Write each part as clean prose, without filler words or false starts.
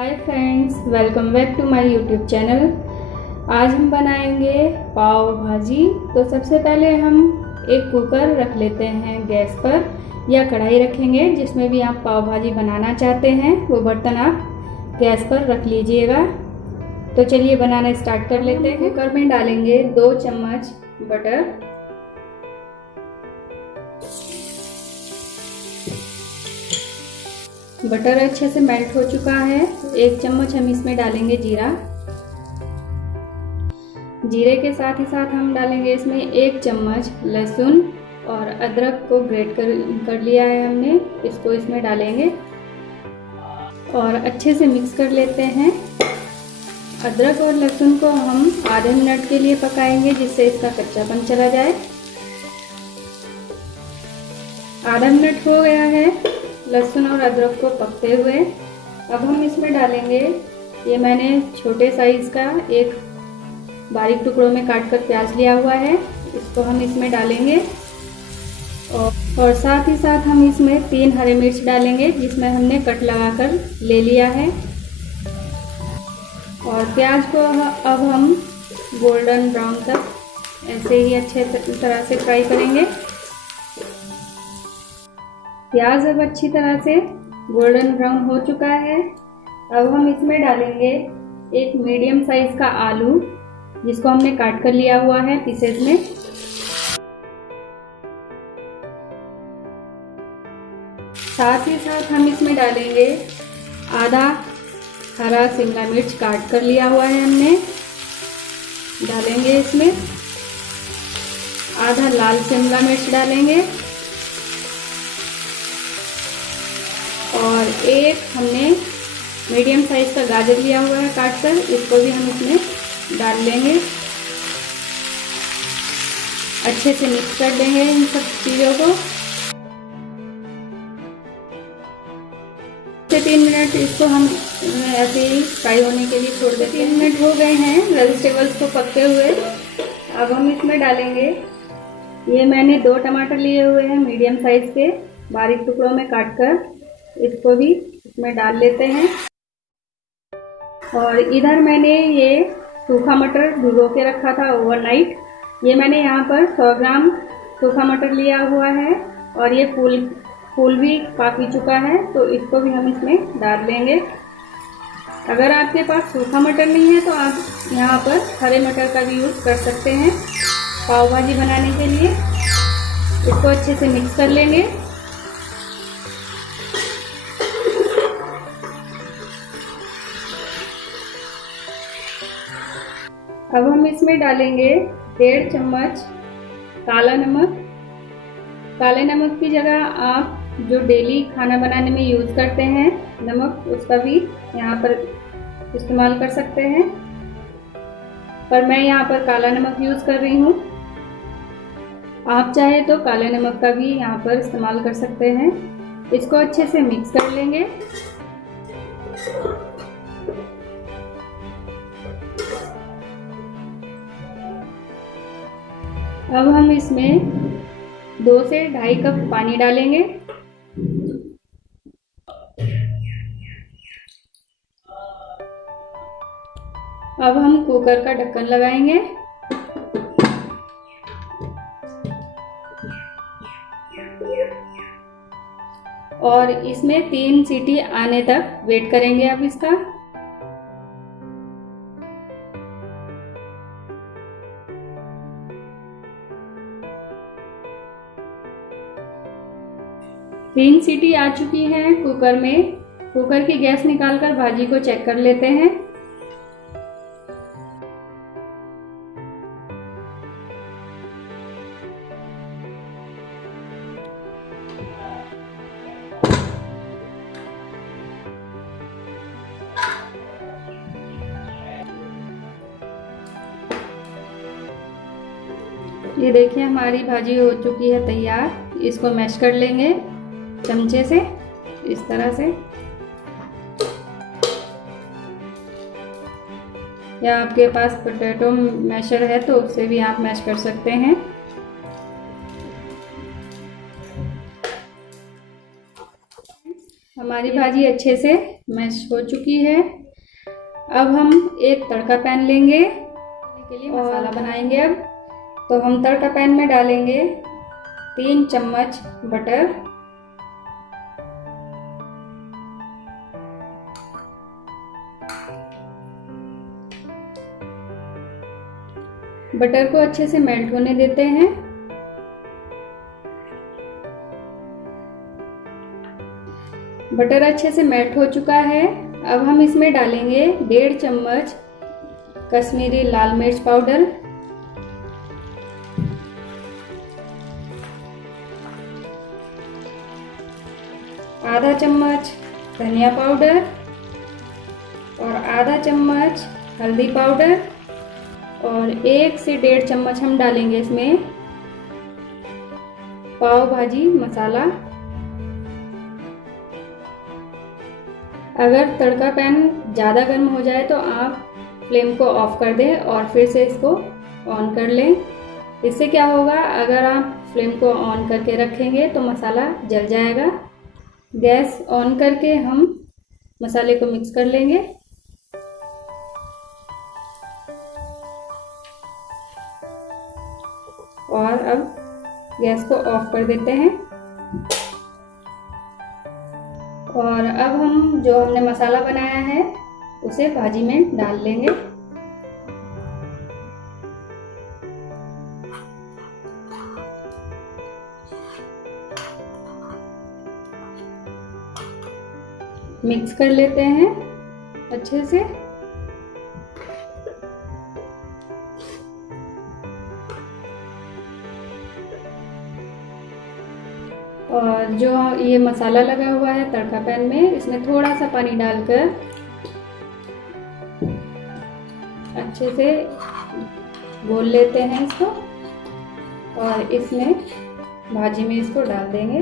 Hi friends, welcome back to my YouTube channel. आज हम बनाएंगे पाव भाजी। तो सबसे पहले हम एक कुकर रख लेते हैं गैस पर या कढ़ाई रखेंगे, जिसमें भी आप पाव भाजी बनाना चाहते हैं वो बर्तन आप गैस पर रख लीजिएगा। तो चलिए बनाना स्टार्ट कर लेते हैं। कुकर में डालेंगे 2 चम्मच बटर, बटर अच्छे से मेल्ट हो चुका है। 1 चम्मच हम इसमें डालेंगे जीरा। जीरे के साथ ही साथ हम डालेंगे इसमें 1 चम्मच लहसुन और अदरक को ग्रेट कर लिया है हमने, इसको इसमें डालेंगे और अच्छे से मिक्स कर लेते हैं। अदरक और लहसुन को हम आधे मिनट के लिए पकाएंगे, जिससे इसका कच्चापन चला जाए। आधा मिनट हो गया है लहसुन और अदरक को पकते हुए। अब हम इसमें डालेंगे, ये मैंने छोटे साइज का एक बारीक टुकड़ों में काट कर प्याज लिया हुआ है, इसको हम इसमें डालेंगे और साथ ही साथ हम इसमें 3 हरी मिर्च डालेंगे, जिसमें हमने कट लगाकर ले लिया है। और प्याज को अब हम गोल्डन ब्राउन तक ऐसे ही अच्छे तरह से फ्राई करेंगे। प्याज अब अच्छी तरह से गोल्डन ब्राउन हो चुका है। अब हम इसमें डालेंगे एक मीडियम साइज का आलू, जिसको हमने काट कर लिया हुआ है पीसेस में। साथ ही साथ हम इसमें डालेंगे आधा हरा शिमला मिर्च काट कर लिया हुआ है हमने, डालेंगे इसमें। आधा लाल शिमला मिर्च डालेंगे और एक हमने मीडियम साइज का गाजर लिया हुआ है काट कर, इसको भी हम इसमें डाल लेंगे। अच्छे से मिक्स कर देंगे इन सब चीज़ों को। 3 मिनट इसको हम ऐसे ही फ्राई होने के लिए छोड़ देते हैं। 3 मिनट हो गए हैं वेजिटेबल्स को पकते हुए। अब हम इसमें डालेंगे, ये मैंने 2 टमाटर लिए हुए हैं मीडियम साइज के, बारीक टुकड़ों में काट कर, इसको भी इसमें डाल लेते हैं। और इधर मैंने ये सूखा मटर भिगो के रखा था ओवरनाइट, ये मैंने यहाँ पर 100 ग्राम सूखा मटर लिया हुआ है और ये फूल भी काफ़ी चुका है, तो इसको भी हम इसमें डाल लेंगे। अगर आपके पास सूखा मटर नहीं है तो आप यहाँ पर हरे मटर का भी यूज़ कर सकते हैं पाव भाजी बनाने के लिए। इसको अच्छे से मिक्स कर लेंगे। अब हम इसमें डालेंगे 1.5 चम्मच काला नमक। काले नमक की जगह आप जो डेली खाना बनाने में यूज़ करते हैं नमक, उसका भी यहाँ पर इस्तेमाल कर सकते हैं, पर मैं यहाँ पर काला नमक यूज़ कर रही हूँ। आप चाहे तो काले नमक का भी यहाँ पर इस्तेमाल कर सकते हैं। इसको अच्छे से मिक्स कर लेंगे। अब हम इसमें 2 से 2.5 कप पानी डालेंगे। अब हम कुकर का ढक्कन लगाएंगे और इसमें 3 सीटी आने तक वेट करेंगे। अब इसका 3 सीटी आ चुकी है कुकर में। कुकर की गैस निकालकर भाजी को चेक कर लेते हैं। ये देखिए हमारी भाजी हो चुकी है तैयार। इसको मैश कर लेंगे चमचे से इस तरह से, या आपके पास पोटैटो मैशर है तो उससे भी आप मैश कर सकते हैं। हमारी भाजी अच्छे से मैश हो चुकी है। अब हम एक तड़का पैन लेंगे के लिए मसाला बनाएंगे। अब तो हम तड़का पैन में डालेंगे 3 चम्मच बटर, बटर को अच्छे से मेल्ट होने देते हैं। बटर अच्छे से मेल्ट हो चुका है। अब हम इसमें डालेंगे 1.5 चम्मच कश्मीरी लाल मिर्च पाउडर, आधा चम्मच धनिया पाउडर और आधा चम्मच हल्दी पाउडर और 1 से 1.5 चम्मच हम डालेंगे इसमें पाव भाजी मसाला। अगर तड़का पैन ज़्यादा गर्म हो जाए तो आप फ्लेम को ऑफ कर दें और फिर से इसको ऑन कर लें। इससे क्या होगा, अगर आप फ्लेम को ऑन करके रखेंगे तो मसाला जल जाएगा। गैस ऑन करके हम मसाले को मिक्स कर लेंगे और अब गैस को ऑफ कर देते हैं। और अब हम जो हमने मसाला बनाया है उसे भाजी में डाल लेंगे। मिक्स कर लेते हैं अच्छे से। और जो ये मसाला लगा हुआ है तड़का पैन में, इसमें थोड़ा सा पानी डालकर अच्छे से घोल लेते हैं इसको और इसमें भाजी में इसको डाल देंगे।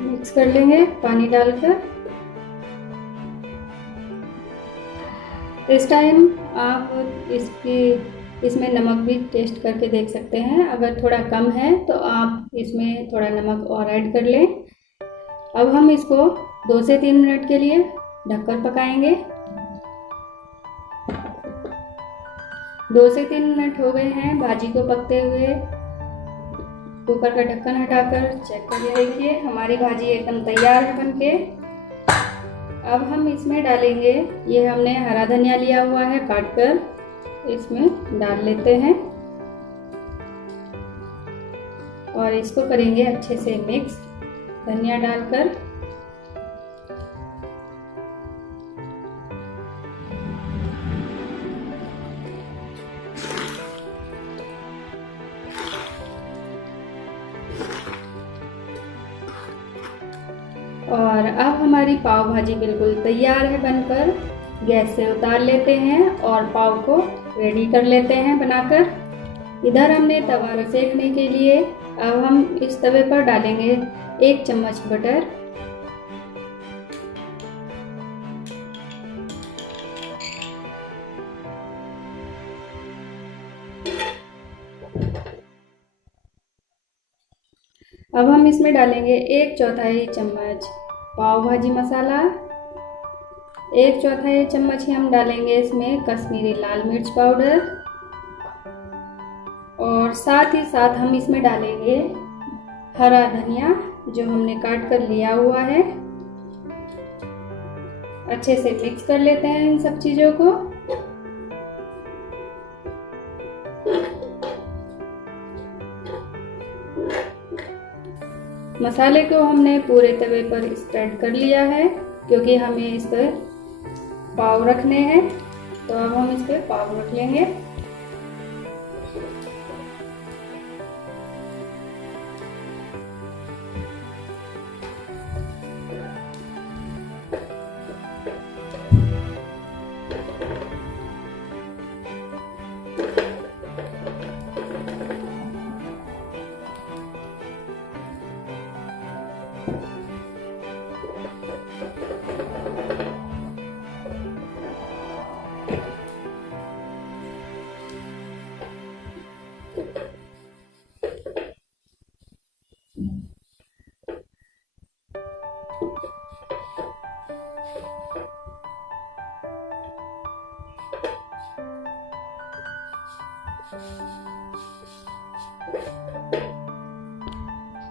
मिक्स कर लेंगे पानी डालकर। इस टाइम आप इसमें नमक भी टेस्ट करके देख सकते हैं। अगर थोड़ा कम है तो आप इसमें थोड़ा नमक और ऐड कर लें। अब हम इसको 2 से 3 मिनट के लिए ढककर पकाएंगे। 2 से 3 मिनट हो गए हैं भाजी को पकते हुए। कुकर का ढक्कन हटाकर चेक करके देखिए, हमारी भाजी एकदम तैयार है बनके। अब हम इसमें डालेंगे, ये हमने हरा धनिया लिया हुआ है काट कर, इसमें डाल लेते हैं और इसको करेंगे अच्छे से मिक्स धनिया डालकर। और अब हमारी पाव भाजी बिल्कुल तैयार है बनकर। गैस से उतार लेते हैं और पाव को रेडी कर लेते हैं बनाकर। इधर हमने तवा सेकने के लिए अब हम इस तवे पर डालेंगे 1 चम्मच बटर, अब हम इसमें डालेंगे 1/4 चम्मच पाव भाजी मसाला, 1/4 चम्मच ही हम डालेंगे इसमें कश्मीरी लाल मिर्च पाउडर और साथ ही साथ हम इसमें डालेंगे हरा धनिया जो हमने काट कर लिया हुआ है। अच्छे से मिक्स कर लेते हैं इन सब चीजों को। मसाले को हमने पूरे तवे पर स्प्रेड कर लिया है क्योंकि हमें इस पर पाव रखने हैं, तो अब हम इस पर पाव रख लेंगे।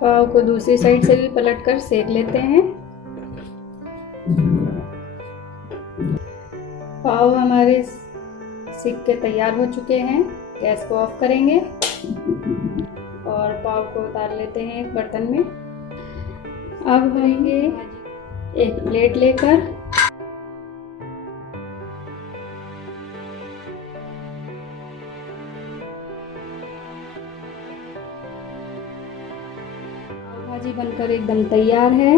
पाव को दूसरी साइड से भी पलटकर सेक लेते हैं। पाव हमारे सिक के तैयार हो चुके हैं। गैस को ऑफ करेंगे और पाव को उतार लेते हैं एक बर्तन में। अब भरेंगे एक प्लेट लेकर भाजी बनकर एकदम तैयार है।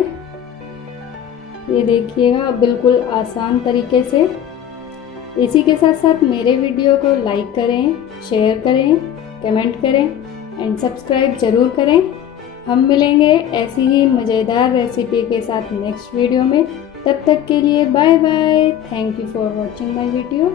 ये देखिएगा बिल्कुल आसान तरीके से। इसी के साथ साथ मेरे वीडियो को लाइक करें, शेयर करें, कमेंट करें एंड सब्सक्राइब ज़रूर करें। हम मिलेंगे ऐसी ही मज़ेदार रेसिपी के साथ नेक्स्ट वीडियो में। तब तक के लिए bye bye. Thank you for watching my video.